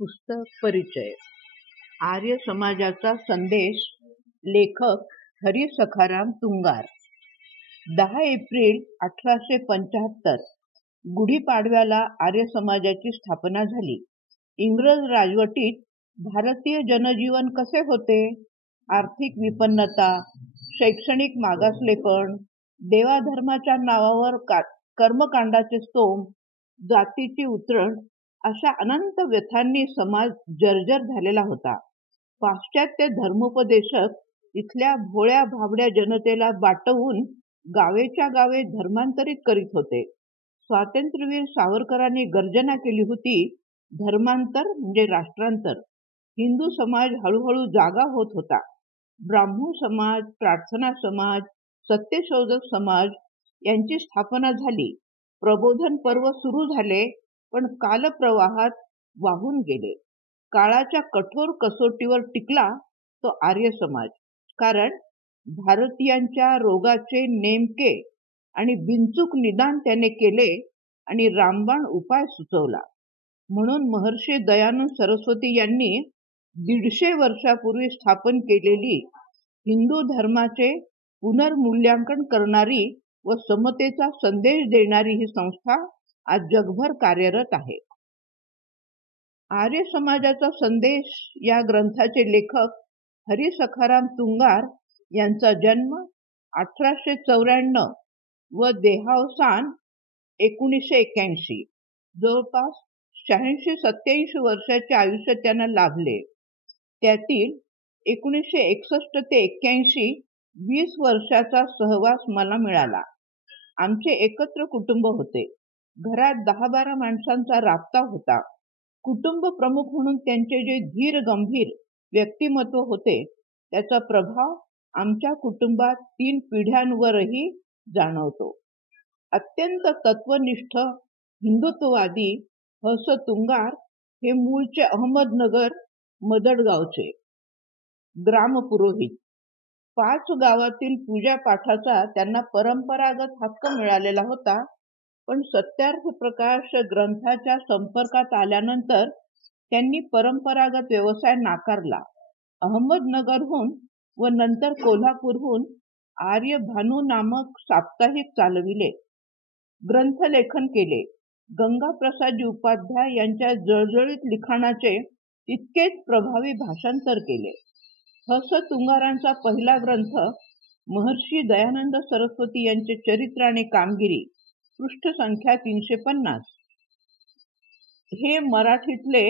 पुस्तक परिचय. आर्य समाजाचा संदेश. लेखक हरी सखाराम तुंगार. 10 एप्रिल 1875 गुढीपाडव्याला आर्य समाजाची स्थापना झाली. इंग्रज राजवटीत भारतीय जनजीवन कसे होते? आर्थिक विपन्नता, शैक्षणिक मागासलेपण, देवाधर्माच्या नावावर कर्मकांडाचे स्तोम, जातीची उतरण अशा अनंत व्यथांनी समाज जर्जर झालेला होता. पाश्चात्य धर्मोपदेशक इथल्या भोळ्या भाबड्या जनतेला बाटवून गावेच्या गावे धर्मांतरित करीत होते. स्वातंत्र्यवीर सावरकरांनी गर्जना केली होती, धर्मांतर म्हणजे राष्ट्रांतर. हिंदू समाज हळूहळू जागा होत होता. ब्राह्मण समाज, प्रार्थना समाज, सत्यशोधक समाज यांची स्थापना झाली. प्रबोधन पर्व सुरू झाले, पण कालप्रवाहात वाहून गेले. काळाच्या कठोर कसोटीवर टिकला तो आर्य समाज. कारण भारतीयांच्या रोगाचे नेमके आणि बिनचूक निदान त्याने केले आणि रामबाण उपाय सुचवला. म्हणून महर्षी दयानंद सरस्वती यांनी 150 वर्षापूर्वी स्थापन केलेली हिंदू धर्माचे पुनर्मूल्यांकन करणारी व समतेचा संदेश देणारी ही संस्था आज जगभर कार्यरत आहे. आर्य समाजाचा संदेश या ग्रंथाचे लेखक हरी सखाराम तुंगार यांचा जन्म 1894 व देहावसान 1981. जवळपास 86-87 वर्षाचे आयुष्य त्यांना लाभले. त्यातील 1961 ते 81 20 वर्षाचा सहवास मला मिळाला. आमचे एकत्र कुटुंब होते. घरात 10-12 माणसांचा राबता होता. कुटुंब प्रमुख म्हणून त्यांचे जे धीर गंभीर व्यक्तिमत्व होते त्याचा प्रभाव आमच्या कुटुंबात 3 पिढ्यांवरही जाणवतो. अत्यंत तत्वनिष्ठ हिंदुत्ववादी हस तुंगार हे मूळचे अहमदनगर मदडगावचे ग्रामपुरोहित. 5 गावातील पूजा पाठाचा त्यांना परंपरागत हक्क मिळालेला होता. पण सत्यार्थ प्रकाश ग्रंथाच्या संपर्कात आल्यानंतर त्यांनी परंपरागत व्यवसाय नाकारला. अहमदनगरहून व नंतर कोल्हापूरहून आर्य भानू नामक साप्ताहिक चालविले. ग्रंथलेखन केले. गंगाप्रसादजी उपाध्याय यांच्या जळजळीत लिखाणाचे तितकेच प्रभावी भाषांतर केले. हस तुंगारांचा पहिला ग्रंथ महर्षी दयानंद सरस्वती यांचे चरित्र आणि कामगिरी, पृष्ठसंख्या 350, हे मराठीतले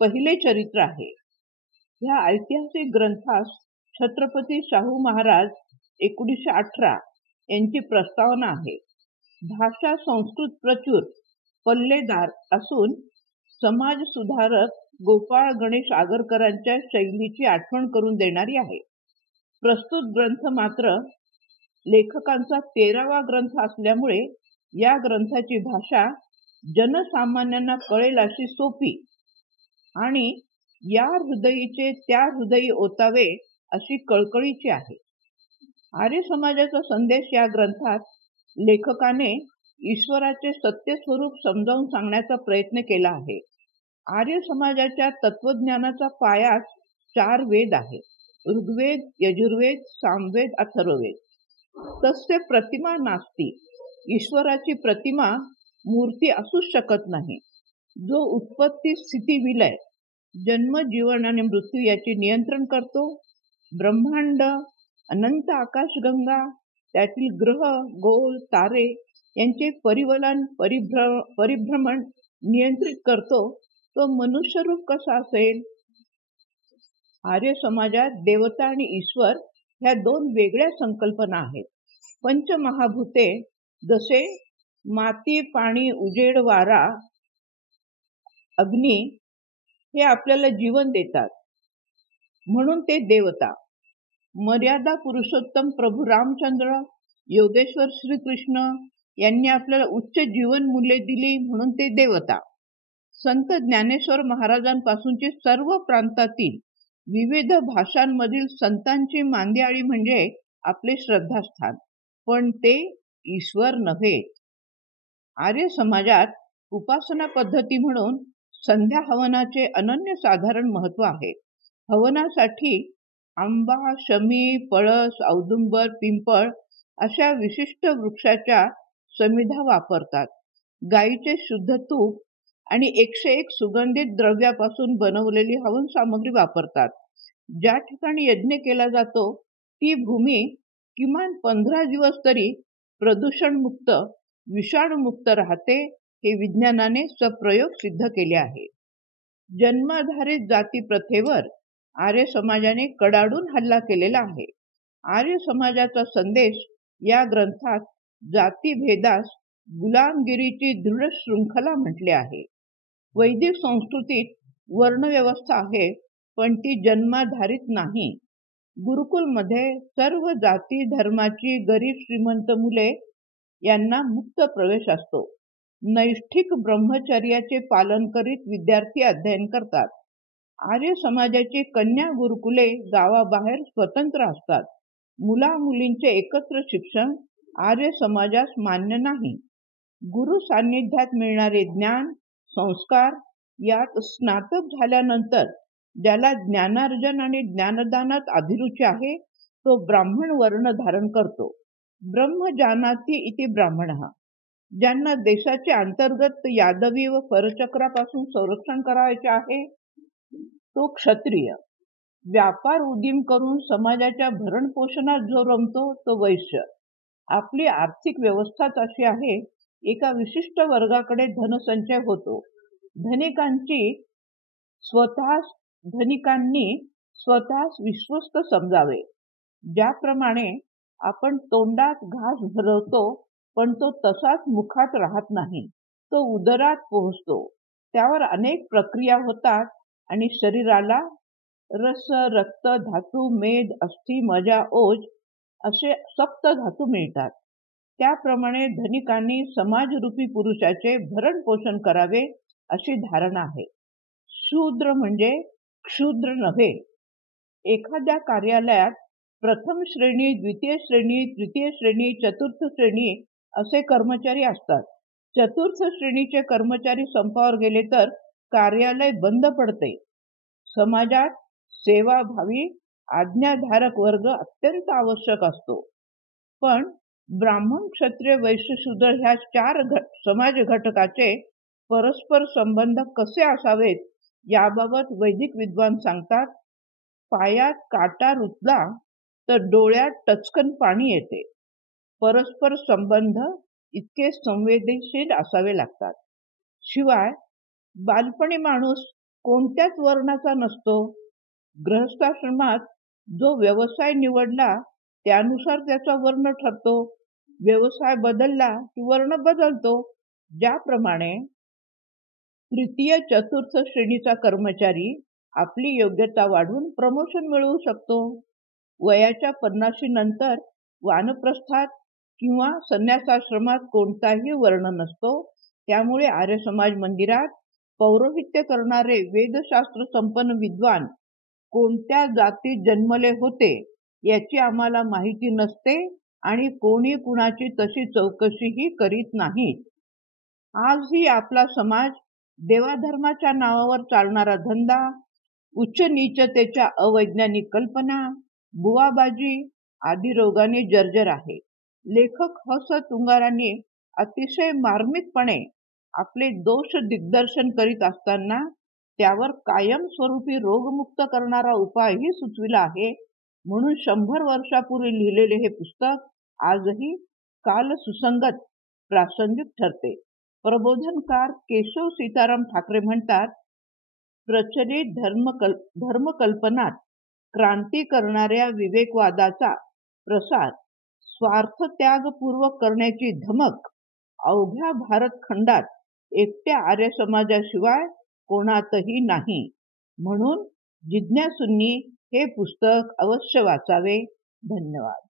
पहिले चरित्र आहे. ह्या ऐतिहासिक ग्रंथास छत्रपती शाहू महाराज 1918 यांची प्रस्तावना आहे. भाषा संस्कृत प्रचूर, पल्लेदार असून समाज सुधारक गोपाळ गणेश आगरकरांच्या शैलीची आठवण करून देणारी आहे. प्रस्तुत ग्रंथ मात्र लेखकांचा 13वा ग्रंथ असल्यामुळे या ग्रंथाची भाषा जनसामान्यांना कळेल अशी सोपी आणि या हृदयीचे त्या हृदयी ओतावे अशी कळकळीची आहे. आर्य समाजाचा संदेश या ग्रंथात लेखकाने ईश्वराचे सत्य स्वरूप समजावून सांगण्याचा प्रयत्न केला आहे. आर्य समाजाच्या तत्वज्ञानाचा पायाच 4 वेद आहे: ऋग्वेद, यजुर्वेद, सामवेद, अथर्ववेद. तस्य प्रतिमा नास्ती. ईश्वराची प्रतिमा मूर्ती असूच शकत नाही. जो उत्पत्ती, स्थिती, विलय, जन्म, जीवन आणि मृत्यू याचे नियंत्रण करतो. ब्रह्मांड, अनंत आकाशगंगा, त्यातील ग्रह, गोल, तारे यांचे परिवलन, परिभ्रमण नियंत्रित करतो, तो मनुष्यरूप कसा असेल? आर्य समाजात देवता आणि ईश्वर ह्या 2 वेगळ्या संकल्पना आहेत. पंचमहाभूते जसे माती, पाणी, उजेड, वारा, अग्नी हे आपल्याला जीवन देतात, म्हणून ते देवता. मर्यादा पुरुषोत्तम प्रभू रामचंद्र, योगेश्वर श्रीकृष्ण यांनी आपल्याला उच्च जीवन मूल्ये दिली, म्हणून ते देवता. संत ज्ञानेश्वर महाराजांपासूनचे सर्व प्रांतातील विविध भाषांमधील संतांची मांदियाळी म्हणजे आपले श्रद्धास्थान, पण ते ईश्वर नव्हे. आर्य समाजात उपासना पद्धती म्हणून संध्या हवनाचे अनन्यसाधारण महत्व आहे. हवनासाठी आंबा, शमी, पळस, औदुंबर, पिंपळ अशा विशिष्ट वृक्षाच्या समिधा वापरतात. गाईचे शुद्ध तूप आणि 101 सुगंधित द्रव्यापासून बनवलेली हवन सामग्री वापरतात. ज्या ठिकाणी यज्ञ केला जातो ती भूमी किमान 15 दिवस तरी प्रदूषणमुक्त, विषाणूमुक्त राहते, हे विज्ञानाने सप्रयोग सिद्ध केले आहे. जन्माधारित जाती प्रथेवर आर्य समाजाने कडाडून हल्ला केलेला आहे. आर्य समाजाचा संदेश या ग्रंथात जातीभेदास गुलामगिरीची दृढ शृंखला म्हटले आहे. वैदिक संस्कृतीत वर्णव्यवस्था आहे, पण ती जन्माधारित नाही. गुरुकुलमध्ये सर्व जाती धर्माची गरीब श्रीमंत मुले यांना मुक्त प्रवेश असतो. नैष्ठिक ब्रह्मचर्याचे पालन करीत विद्यार्थी अध्ययन करतात. आर्य समाजाची कन्या गुरुकुले गावाबाहेर स्वतंत्र असतात. मुला मुलींचे एकत्र शिक्षण आर्य समाजास मान्य नाही. गुरु सान्निध्यात मिळणारे ज्ञान, संस्कार यात स्नातक झाल्यानंतर ज्याला ज्ञानार्जन आणि ज्ञानदानात अभिरुची आहे तो ब्राह्मण वर्ण धारण करतो. ब्रह्म जानाति इति ब्राह्मणः. ज्यांना देशाचे अंतर्गत यादवी व परचक्रापासून संरक्षण करायचे आहे तो क्षत्रिय. व्यापार उदीम करून समाजाच्या भरण पोषणात जो रमतो तो वैश्य. आपली आर्थिक व्यवस्थाच अशी आहे, एका विशिष्ट वर्गाकडे धनसंचय होतो. धनिकांनी स्वतःस विश्वस्त समजावे. ज्याप्रमाणे आपण तोंडात घास भरवतो पण तो तसाच मुखात राहत नाही, तो उदरात पोहोचतो. त्यावर अनेक प्रक्रिया होतात आणि शरीराला रस, रक्त, धातू, मेद, अस्थि, मजा, ओज असे सप्त धातू मिळतात. त्याप्रमाणे धनिकांनी समाजरूपी पुरुषाचे भरण पोषण करावे अशी धारणा आहे. शूद्र म्हणजे क्षुद्र नव्हे. एखाद्या कार्यालयात प्रथम श्रेणी, द्वितीय श्रेणी, तृतीय श्रेणी, चतुर्थ श्रेणी असे कर्मचारी असतात. चतुर्थ श्रेणीचे कर्मचारी संपावर गेले तर कार्यालय बंद पडते. समाजात सेवाभावी आज्ञाधारक वर्ग अत्यंत आवश्यक असतो. पण ब्राह्मण, क्षत्रिय, वैश्य, शूद्र ह्या 4 समाज घटकाचे परस्पर संबंध कसे असावेत याबाबत वैदिक विद्वान सांगतात. पायात काटा रुतला तर डोळ्यात टचकन पाणी येते. परस्पर संबंध इतके संवेदनशील असावे लागतात. शिवाय बालपणी माणूस कोणत्याच वर्णाचा नसतो. गृहस्थाश्रमात जो व्यवसाय निवडला त्यानुसार त्याचा वर्ण ठरतो. व्यवसाय बदलला की वर्ण बदलतो. ज्याप्रमाणे तृतीय, चतुर्थ श्रेणीचा कर्मचारी आपली योग्यता वाढवून प्रमोशन मिळवू शकतो. वयाच्या 50 नंतर वानप्रस्थात किंवा संन्यासाश्रमात कोणताही वर्ण नसतो. त्यामुळे आर्य समाज मंदिरात पौरोहित्य करणारे वेदशास्त्र संपन्न विद्वान कोणत्या जातीत जन्मले होते याची आम्हाला माहिती नसते आणि कोणी कुणाची तशी चौकशीही करीत नाहीत. आजही आपला समाज देवाधर्माच्या नावावर चालणारा धंदा, उच्च नीचतेच्या अवैज्ञानिक कल्पना, बुवाबाजी आदी रोगाने जर्जर आहे. लेखक ह.स. तुंगारांनी अतिशय मार्मिकपणे आपले दोष दिग्दर्शन करीत असताना त्यावर कायमस्वरूपी रोगमुक्त करणारा उपायही सुचविला आहे. म्हणून 100 वर्षापूर्वी लिहिलेले हे पुस्तक आजही काल सुसंगत, प्रासंगिक ठरते. प्रबोधनकार केशव सीताराम ठाकरे म्हणतात, प्रचलित धर्मकल्पनात क्रांती करणाऱ्या विवेकवादाचा प्रसार स्वार्थत्यागपूर्वक करण्याची धमक अवघ्या भारत खंडात एकट्या आर्य समाजाशिवाय कोणातही नाही. म्हणून जिज्ञासूंनी हे पुस्तक अवश्य वाचावे. धन्यवाद.